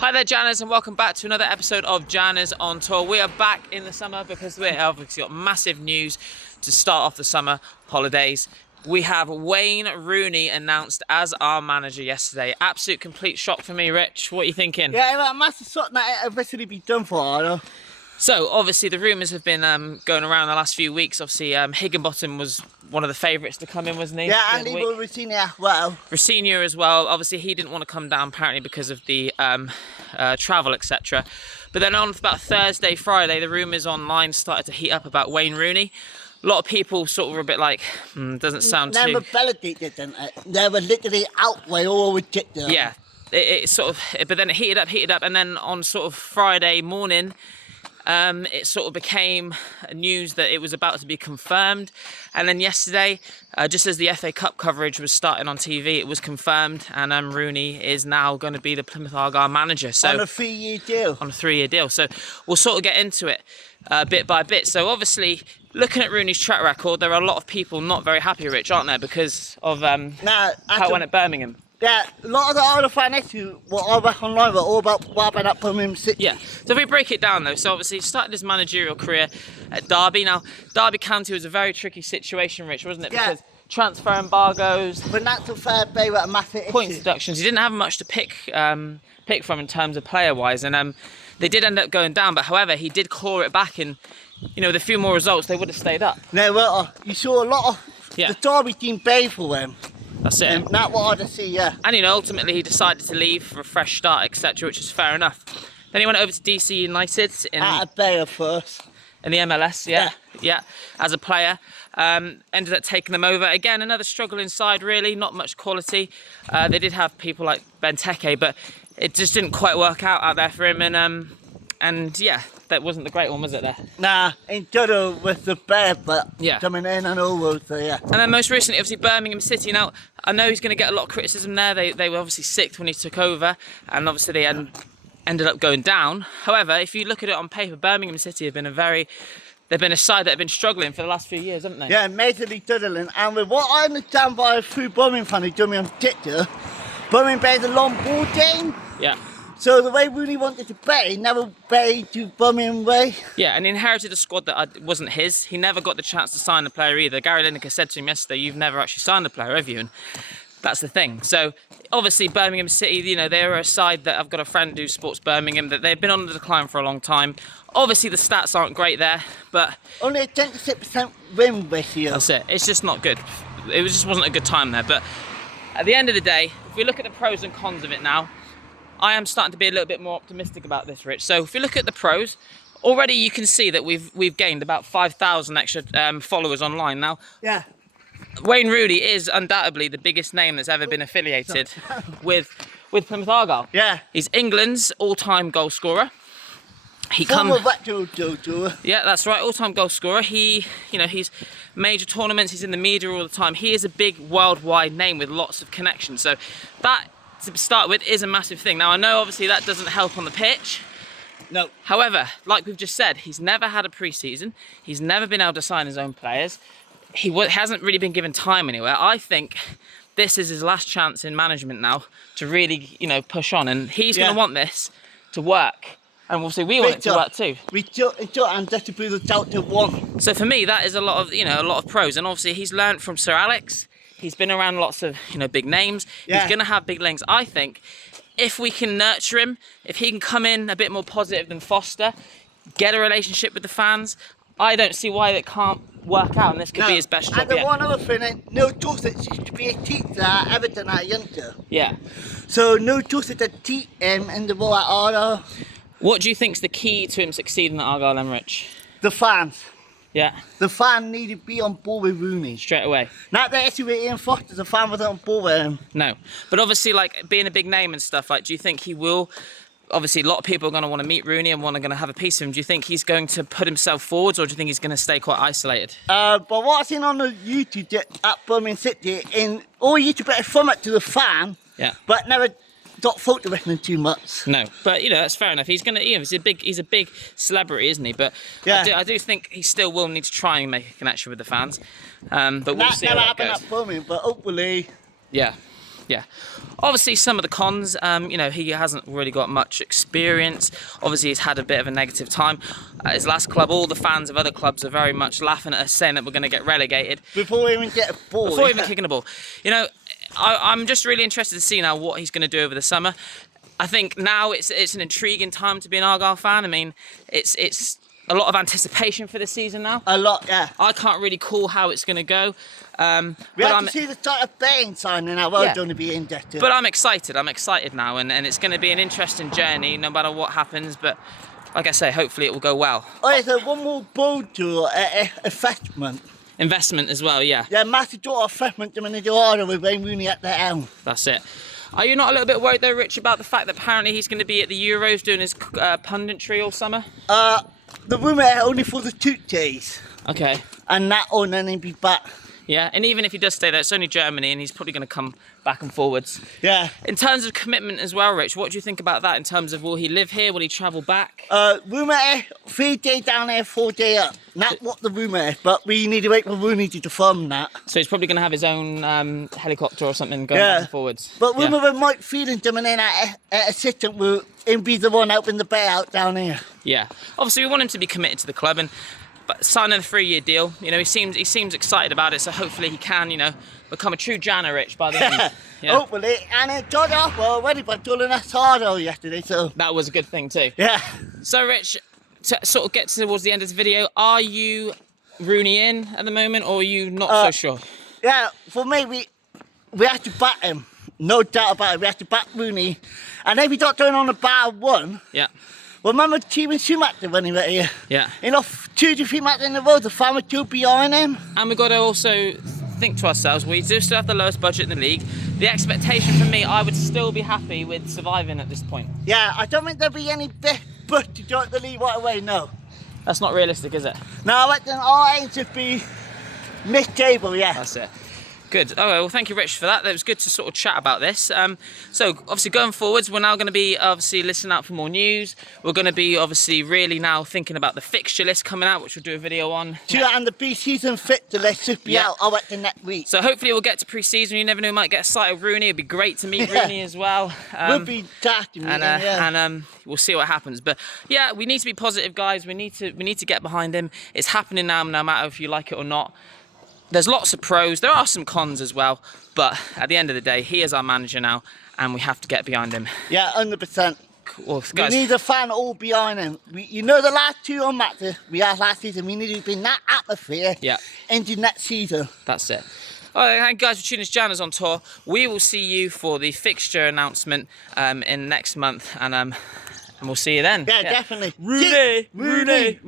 Hi there, Janners, and welcome back to another episode of Janners on Tour. We are back in the summer because we have obviously got massive news to start off the summer holidays. We have Wayne Rooney announced as our manager yesterday. Absolute complete shock for me, Rich. What are you thinking? Yeah, well, a massive something that eventually be done for her. So, obviously, the rumours have been going around the last few weeks. Obviously, Higginbottom was one of the favourites to come in, wasn't he? Yeah, and he will Rooney as well. Rooney as well. Obviously, he didn't want to come down, apparently, because of the travel, etc. But then on about Thursday, Friday, the rumours online started to heat up about Wayne Rooney. A lot of people sort of were a bit like, doesn't sound too... Never validated, didn't it? They were literally out way all ridiculous. Yeah, it sort of... But then it heated up, and then on sort of Friday morning... it sort of became news that it was about to be confirmed, and then yesterday, just as the FA Cup coverage was starting on TV, it was confirmed, and Rooney is now going to be the Plymouth Argyle manager. So on a 3-year deal. On a 3-year deal. So we'll sort of get into it bit by bit. So obviously, looking at Rooney's track record, there are a lot of people not very happy, Rich, aren't there, because of how it went at Birmingham. Yeah, a lot of the other fans who were all back online were all about wrapping up Birmingham City. Yeah, so if we break it down though, so obviously he started his managerial career at Derby. Now, Derby County was a very tricky situation, Rich, wasn't it? Yeah. Because transfer embargoes, Financial fair play were a massive issue. points deductions. He didn't have much to pick from in terms of player-wise, and they did end up going down. But however, he did claw it back, and you know, with a few more results, they would have stayed up. No, well, you saw a lot of the Derby team pay for him. That's it. And that's what I'd see, yeah. And you know, ultimately he decided to leave for a fresh start, etc., which is fair enough. Then he went over to DC United At Bayer first. In the MLS, yeah, as a player. Ended up taking them over. Again, another struggling side, really, not much quality. They did have people like Benteke, but it just didn't quite work out there for him. And yeah, that wasn't the great one, was it there? Nah, in general with the bear, but coming in and over, so yeah. And then most recently, obviously, Birmingham City. Now, I know he's going to get a lot of criticism there. They were obviously sixth when he took over, and obviously they ended up going down. However, if you look at it on paper, Birmingham City have been they've been a side that have been struggling for the last few years, haven't they? Yeah, majorly diddling. And with what I understand by a few Birmingham fans who done me on TikTok, Birmingham plays a long ball game. Yeah. So the way Rooney wanted to play, he never played to Birmingham way. Yeah, and he inherited a squad that wasn't his. He never got the chance to sign the player either. Gary Lineker said to him yesterday, "You've never actually signed a player, have you?" And that's the thing. So obviously Birmingham City, you know, they're a side that I've got a friend who supports Birmingham, that they've been on the decline for a long time. Obviously the stats aren't great there, but only a 26% win ratio. That's it. It's just not good. It just wasn't a good time there. But at the end of the day, if we look at the pros and cons of it now, I am starting to be a little bit more optimistic about this, Rich. So if you look at the pros, already you can see that we've gained about 5,000 extra followers online now. Yeah. Wayne Rooney is undoubtedly the biggest name that's ever been affiliated with Plymouth Argyle. Yeah. He's England's all-time goal scorer. Yeah, that's right, all-time goal scorer. He's major tournaments, he's in the media all the time. He is a big worldwide name with lots of connections. So that, to start with, is a massive thing. Now, I know obviously that doesn't help on the pitch. No. However, like we've just said, he's never had a pre-season. He's never been able to sign his own players. He hasn't really been given time anywhere. I think this is his last chance in management now to really, you know, push on. And he's going to want this to work. And obviously we want it to work too. And that's to prove the out to one. So for me, that is a lot of pros. And obviously he's learned from Sir Alex. He's been around lots of, big names. Yeah. He's going to have big links. I think if we can nurture him, if he can come in a bit more positive than Foster, get a relationship with the fans, I don't see why it can't work out, and this could be his best job yet. And the one other thing, no Joseph used to be a teacher at Everton at Youngster. Yeah. So no Joseph to teach him in the role at Argyle. What do you think's the key to him succeeding at Argyle, Emrich? The fans. Yeah. The fan need to be on board with Rooney. Straight away. Not the issue with Ian Foster, the fan wasn't on board with him. No. But obviously, like, being a big name and stuff, like, do you think he will... Obviously, a lot of people are going to want to meet Rooney and going to have a piece of him. Do you think he's going to put himself forwards, or do you think he's going to stay quite isolated? But what I've seen on the YouTube at Birmingham City, all YouTube is from it to the fan, but never got photo with him too much. No, but that's fair enough. He's going to, he's a big celebrity, isn't he? But I do think he still will need to try and make a connection with the fans. But we'll see. That never happened at Birmingham, but hopefully. Yeah. Yeah. Obviously, some of the cons, you know, he hasn't really got much experience. Obviously, he's had a bit of a negative time. At his last club, all the fans of other clubs are very much laughing at us, saying that we're going to get relegated. Before we even get a ball. Before even kicking a ball. You know, I'm just really interested to see now what he's going to do over the summer. I think now it's an intriguing time to be an Argyle fan. I mean, it's a lot of anticipation for the season now. A lot, yeah. I can't really call how it's going to go. We have to see the start of Bain signing how well going to be indebted. But I'm excited. I'm excited now, and it's going to be an interesting journey no matter what happens. But like I say, hopefully it will go well. Oh, there's one more bold to investment. Investment as well, yeah. Yeah, massive door investment to managerial with Wayne Rooney at the helm. That's it. Are you not a little bit worried though, Rich, about the fact that apparently he's going to be at the Euros doing his punditry all summer? The rumour only for the 2 days. Okay. And that on, and he'll be back. Yeah, and even if he does stay there, it's only Germany, and he's probably going to come back and forwards. Yeah. In terms of commitment as well, Rich, what do you think about that? In terms of will he live here? Will he travel back? Rumour 3 days down there, 4 days up. Not what the rumour is, but we need to wait for Rooney to confirm that. So he's probably going to have his own helicopter or something going back and forwards. But rumour Mike Phelan coming in at assistant will be the one helping the bailout down here. Yeah. Obviously, we want him to be committed to the club, and but signing a 3-year deal, you know, he seems excited about it. So hopefully he can, you know, become a true Janner, Rich, by the end. Yeah. Hopefully, and it got off already by doing us harder yesterday, so that was a good thing too. Yeah. So, Rich, to sort of get towards the end of the video, are you Rooney in at the moment, or are you not so sure? Yeah, for me, we have to back him. No doubt about it. We have to back Rooney, and if he's not doing on a bar one. Yeah. Remember Team and Schumacher when he went here? Yeah. You know, 2 to 3 matches in a row, the fan was 2 behind him. And we've got to also think to ourselves, we do still have the lowest budget in the league. The expectation for me, I would still be happy with surviving at this point. Yeah, I don't think there'll be any big push to join the league right away, no. That's not realistic, is it? No, I reckon our aim should be mid-table, yeah. That's it. Good. Okay, well, thank you, Rich, for that. It was good to sort of chat about this. So, obviously, going forwards, we're now going to be, obviously, listening out for more news. We're going to be, obviously, really now thinking about the fixture list coming out, which we'll do a video on. And the pre-season fixture list should be out, I reckon, next week. So, hopefully, we'll get to pre-season. You never know, we might get a sight of Rooney. It'd be great to meet Rooney as well. We'll be talking and we'll see what happens. But, yeah, we need to be positive, guys. We need to get behind him. It's happening now, no matter if you like it or not. There's lots of pros, there are some cons as well, but at the end of the day, he is our manager now, and we have to get behind him. Yeah, 100%. Well, guys, we need a fan all behind him. You know the last 2 on matches we had last season, we need to be in that atmosphere into next season. That's it. All right, thank you guys for tuning in. Jana's on tour. We will see you for the fixture announcement in next month, and we'll see you then. Yeah, definitely. Rooney!